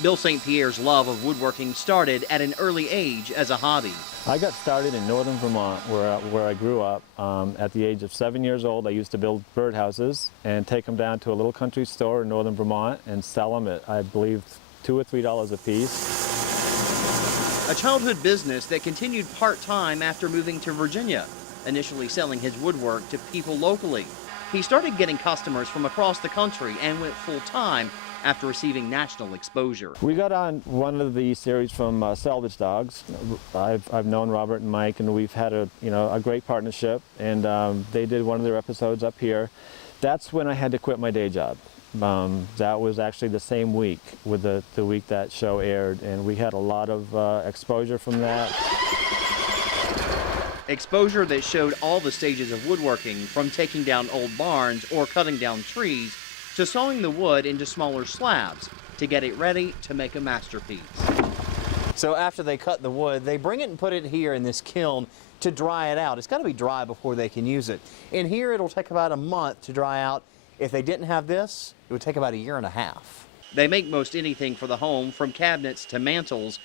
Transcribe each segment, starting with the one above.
Bill St. Pierre's love of woodworking started at an early age as a hobby. I got started in northern Vermont, where I grew up. At the age of 7 years old, I used to build birdhouses and take them down to a little country store in northern Vermont and sell them at, I believe, $2 or $3 a piece. A childhood business that continued part-time after moving to Virginia, initially selling his woodwork to people locally. He started getting customers from across the country and went full-time after receiving national exposure. We got on one of the series from Salvage Dogs. I've known Robert and Mike, and we've had a great partnership, and they did one of their episodes up here. That's when I had to quit my day job. That was actually the same week with the week that show aired, and we had a lot of exposure from that. Exposure that showed all the stages of woodworking, from taking down old barns or cutting down trees to sawing the wood into smaller slabs to get it ready to make a masterpiece. So after they cut the wood, they bring it and put it here in this kiln to dry it out. It's got to be dry before they can use it. In here, it'll take about a month to dry out. If they didn't have this, it would take about 1.5 years. They make most anything for the home, from cabinets to mantels,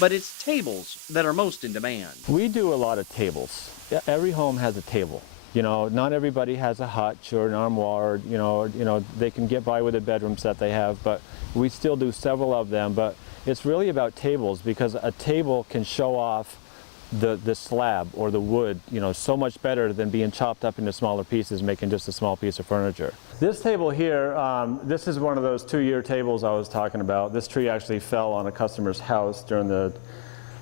but it's tables that are most in demand. We do a lot of tables. Every home has a table. Not everybody has a hutch or an armoire, or, they can get by with the bedrooms that they have, but we still do several of them. But it's really about tables, because a table can show off the slab or the wood, so much better than being chopped up into smaller pieces, making just a small piece of furniture. This table here, this is one of those 2-year tables I was talking about. This tree actually fell on a customer's house during the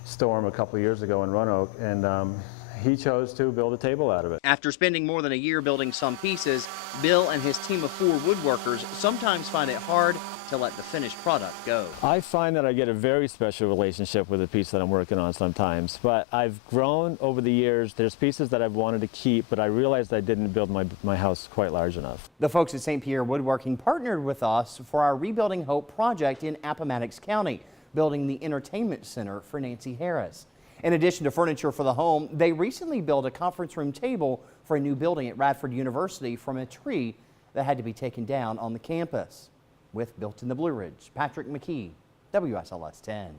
storm a couple years ago in Roanoke, and he chose to build a table out of it. After spending more than a year building some pieces, Bill and his team of 4 woodworkers sometimes find it hard to let the finished product go. I find that I get a very special relationship with the piece that I'm working on sometimes, but I've grown over the years. There's pieces that I've wanted to keep, but I realized I didn't build my house quite large enough. The folks at St. Pierre Woodworking partnered with us for our Rebuilding Hope project in Appomattox County, building the entertainment center for Nancy Harris. In addition to furniture for the home, they recently built a conference room table for a new building at Radford University from a tree that had to be taken down on the campus. With Built in the Blue Ridge, Patrick McKee, WSLS 10.